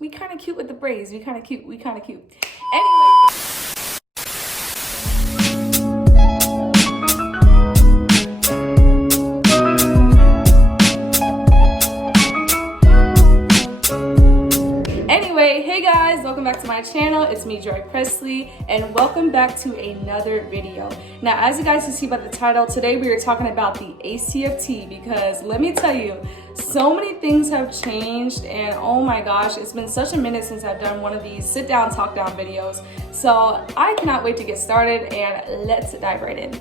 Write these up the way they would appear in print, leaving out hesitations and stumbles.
we kind of cute with the braids. We kind of cute. Anyway. Hey guys, welcome back to my channel. It's me, Joy Presley, and welcome back to another video. Now, as you guys can see by the title, today we are talking about the Acft, because let me tell you, so many things have changed, and oh my gosh, it's been such a minute since I've done one of these sit down, talk down videos. So I cannot wait to get started, and let's dive right in.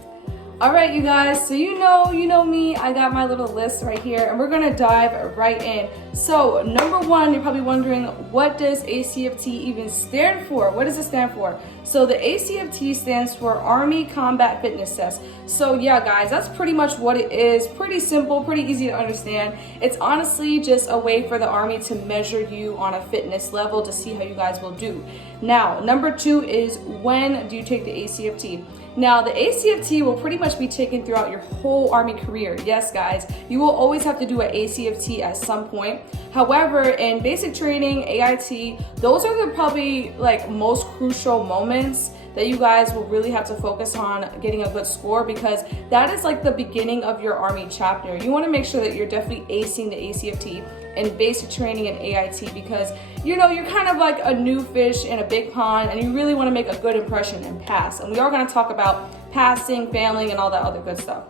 All right, you guys, so you know me, I got my little list right here, and we're gonna dive right in. So number one, you're probably wondering, what does Acft even stand for? What does it stand for? So the Acft stands for Army Combat Fitness Test. So yeah, guys, that's pretty much what it is. Pretty simple, pretty easy to understand. It's honestly just a way for the Army to measure you on a fitness level to see how you guys will do. Now, number two is, when do you take the Acft? Now, the Acft will pretty much be taken throughout your whole Army career. Yes, guys, you will always have to do an Acft at some point. However, in basic training, AIT, those are the probably like most crucial moments that you guys will really have to focus on getting a good score, because that is like the beginning of your Army chapter. You want to make sure that you're definitely acing the Acft in basic training and AIT, because you're kind of like a new fish in a big pond, and you really want to make a good impression and pass. And we are going to talk about passing, failing, and all that other good stuff.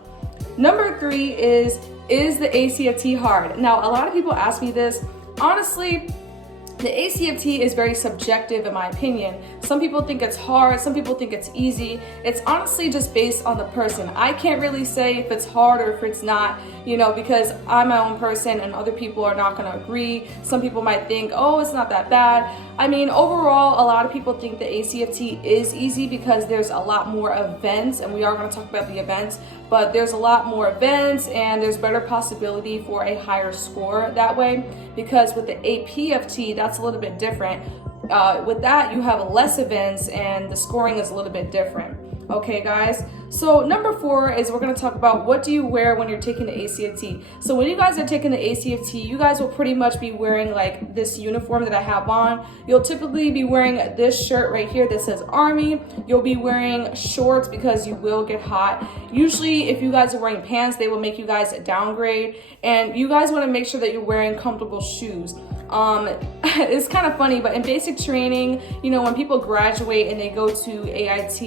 Number three is the Acft hard? Now, a lot of people ask me this. Honestly, the Acft is very subjective in my opinion. Some people think it's hard, some people think it's easy. It's honestly just based on the person. I can't really say if it's hard or if it's not, because I'm my own person and other people are not gonna agree. Some people might think, oh, it's not that bad. I mean, overall, a lot of people think the Acft is easy because there's a lot more events, and we are gonna talk about the events, but there's a lot more events and there's better possibility for a higher score that way, because with the APFT, that's a little bit different. With that, you have less events and the scoring is a little bit different. Okay, guys, so number four is, we're going to talk about, what do you wear when you're taking the Acft? So when you guys are taking the Acft, you guys will pretty much be wearing like this uniform that I have on. You'll typically be wearing this shirt right here that says Army. You'll be wearing shorts because you will get hot. Usually if you guys are wearing pants, they will make you guys downgrade, and you guys want to make sure that you're wearing comfortable shoes. It's kind of funny, but in basic training, when people graduate and they go to AIT,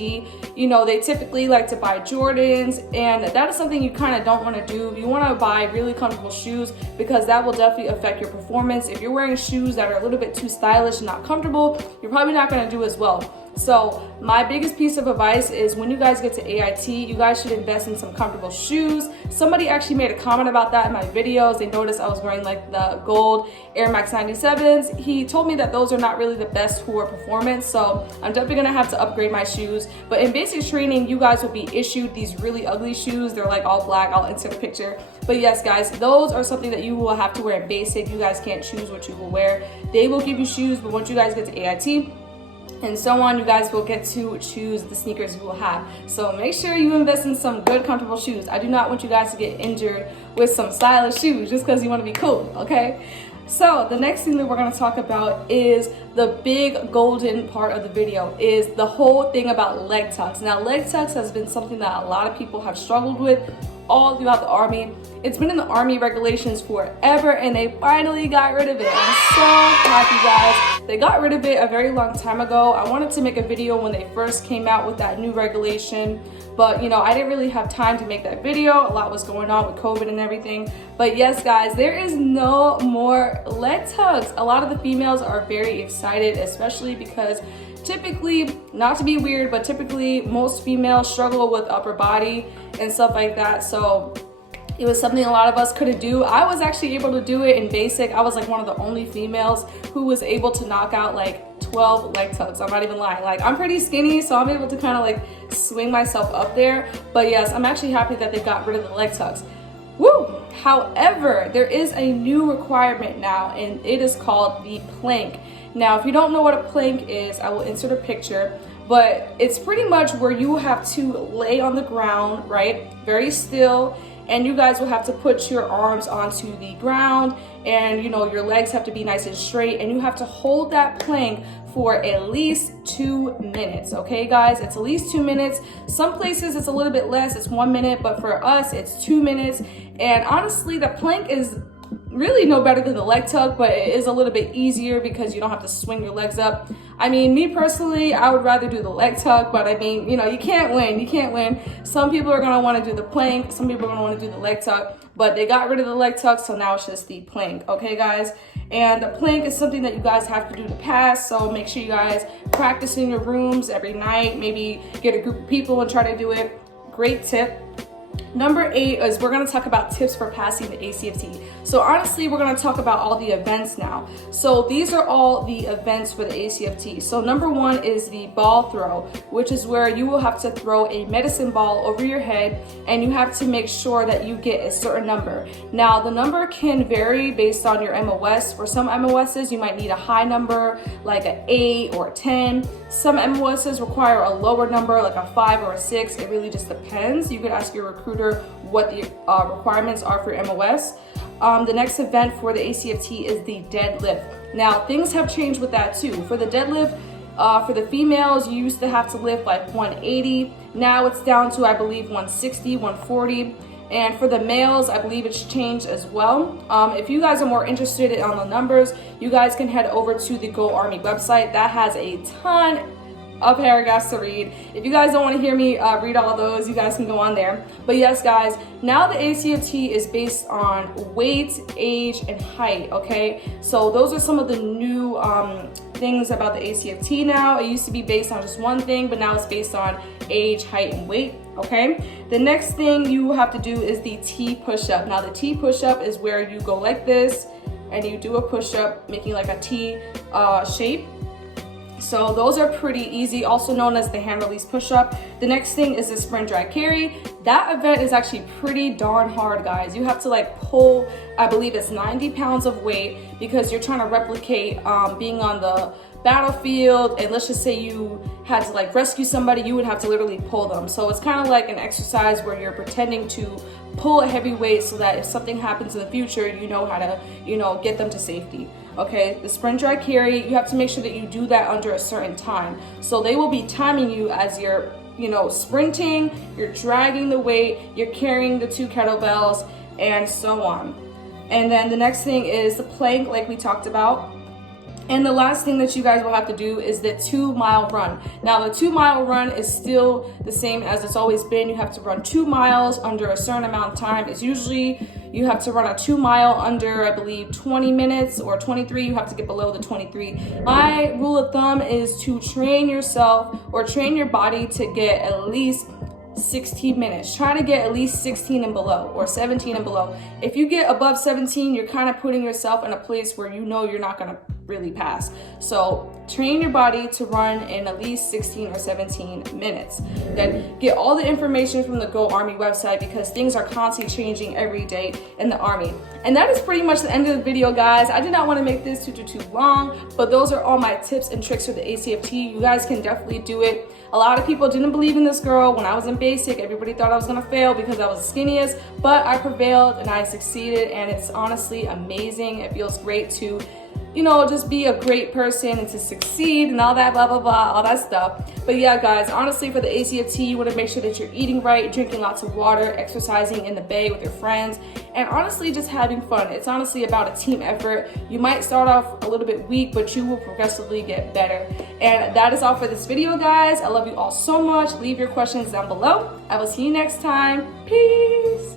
they typically like to buy Jordans, and that is something you kind of don't want to do. You want to buy really comfortable shoes, because that will definitely affect your performance. If you're wearing shoes that are a little bit too stylish and not comfortable, you're probably not going to do as well. So my biggest piece of advice is, when you guys get to AIT, you guys should invest in some comfortable shoes. Somebody actually made a comment about that in my videos. They noticed I was wearing like the gold Air Max 97s. He told me that those are not really the best for performance, so I'm definitely gonna have to upgrade my shoes. But in basic training, you guys will be issued these really ugly shoes. They're like all black. I'll insert a picture. But yes, guys, those are something that you will have to wear in basic. You guys can't choose what you will wear. They will give you shoes, but once you guys get to AIT, and so on, you guys will get to choose the sneakers you will have. So make sure you invest in some good, comfortable shoes. I do not want you guys to get injured with some stylish shoes just because you want to be cool, okay? So the next thing that we're going to talk about is the big golden part of the video, is the whole thing about leg tucks. Now, leg tucks has been something that a lot of people have struggled with all throughout the Army. It's been in the Army regulations forever, and they finally got rid of it. I'm so happy, guys. They got rid of it a very long time ago. I wanted to make a video when they first came out with that new regulation, but I didn't really have time to make that video. A lot was going on with COVID and everything. But yes, guys, there is no more leg tucks. A lot of the females are very excited, especially because typically, not to be weird, but typically most females struggle with upper body and stuff like that. So it was something a lot of us couldn't do. I was actually able to do it in basic. I was like one of the only females who was able to knock out like 12 leg tucks. I'm not even lying. Like, I'm pretty skinny, so I'm able to kind of like swing myself up there. But yes, I'm actually happy that they got rid of the leg tucks. Woo! However, there is a new requirement now, and it is called the plank. Now, if you don't know what a plank is, I will insert a picture, but it's pretty much where you have to lay on the ground, right? Very still, and you guys will have to put your arms onto the ground, and you know, your legs have to be nice and straight, and you have to hold that plank for at least 2 minutes. Okay guys, it's at least 2 minutes. Some places it's a little bit less, it's 1 minute, but for us it's 2 minutes. And honestly, the plank is really no better than the leg tuck, but it is a little bit easier because you don't have to swing your legs up. I mean, me personally, I would rather do the leg tuck, but I mean, you know, you can't win. Some people are gonna wanna do the plank, some people are gonna wanna do the leg tuck, but they got rid of the leg tuck, so now it's just the plank, okay guys? And the plank is something that you guys have to do to pass, so make sure you guys practice in your rooms every night, maybe get a group of people and try to do it. Great tip. Number 8 is we're gonna talk about tips for passing the ACFT. So honestly, we're gonna talk about all the events now. So these are all the events for the ACFT. So number 1 is the ball throw, which is where you will have to throw a medicine ball over your head, and you have to make sure that you get a certain number. Now, the number can vary based on your MOS. For some MOSs, you might need a high number, like an 8 or a 10. Some MOSs require a lower number, like a 5 or a 6. It really just depends. You could ask your recruiter what the requirements are for MOS. The next event for the ACFT is the deadlift. Now, things have changed with that too. For the deadlift, for the females, you used to have to lift like 180. Now it's down to, I believe, 160, 140. And for the males, I believe it's changed as well. If you guys are more interested on the numbers, you guys can head over to the Go Army website. That has a ton of paragraphs to read. If you guys don't want to hear me read all those, you guys can go on there. But yes guys, now the ACFT is based on weight, age, and height, okay? So those are some of the new things about the ACFT now. It used to be based on just one thing, but now it's based on age, height, and weight, okay? The next thing you have to do is the T push-up. Now the T push-up is where you go like this, and you do a push-up, making like a T shape. So those are pretty easy, also known as the hand release push-up. The next thing is the Fringe-Dry Carry. That event is actually pretty darn hard, guys. You have to like pull, I believe it's 90 pounds of weight, because you're trying to replicate being on the battlefield, and let's just say you had to like rescue somebody, you would have to literally pull them. So it's kind of like an exercise where you're pretending to pull a heavy weight so that if something happens in the future, you know how to, you know, get them to safety. Okay, the Fringe-Dry Carry, you have to make sure that you do that under a certain time. So they will be timing you as you're, you know, sprinting, you're dragging the weight, you're carrying the 2 kettlebells, and so on. And then the next thing is the plank, like we talked about. And the last thing that you guys will have to do is the 2-mile run. Now the 2-mile run is still the same as it's always been. You have to run 2 miles under a certain amount of time. It's usually, you have to run a 2-mile under, I believe, 20 minutes or 23. You have to get below the 23. My rule of thumb is to train yourself or train your body to get at least 16 minutes. Try to get at least 16 and below, or 17 and below. If you get above 17, you're kind of putting yourself in a place where you know you're not gonna really pass. So train your body to run in at least 16 or 17 minutes. Then get all the information from the Go Army website, because things are constantly changing every day in the Army. And that is pretty much the end of the video, guys. I did not want to make this too long, but those are all my tips and tricks for the ACFT. You guys can definitely do it. A lot of people didn't believe in this girl. When I was in basic, everybody thought I was gonna fail because I was the skinniest, but I prevailed and I succeeded, and it's honestly amazing. It feels great to, you know, just be a great person and to succeed and all that blah blah blah, all that stuff. But yeah guys, honestly, for the ACFT, you want to make sure that you're eating right, drinking lots of water, exercising in the bay with your friends, and honestly just having fun. It's honestly about a team effort. You might start off a little bit weak, but you will progressively get better. And that is all for this video, guys. I love you all so much. Leave your questions down below. I will see you next time. Peace.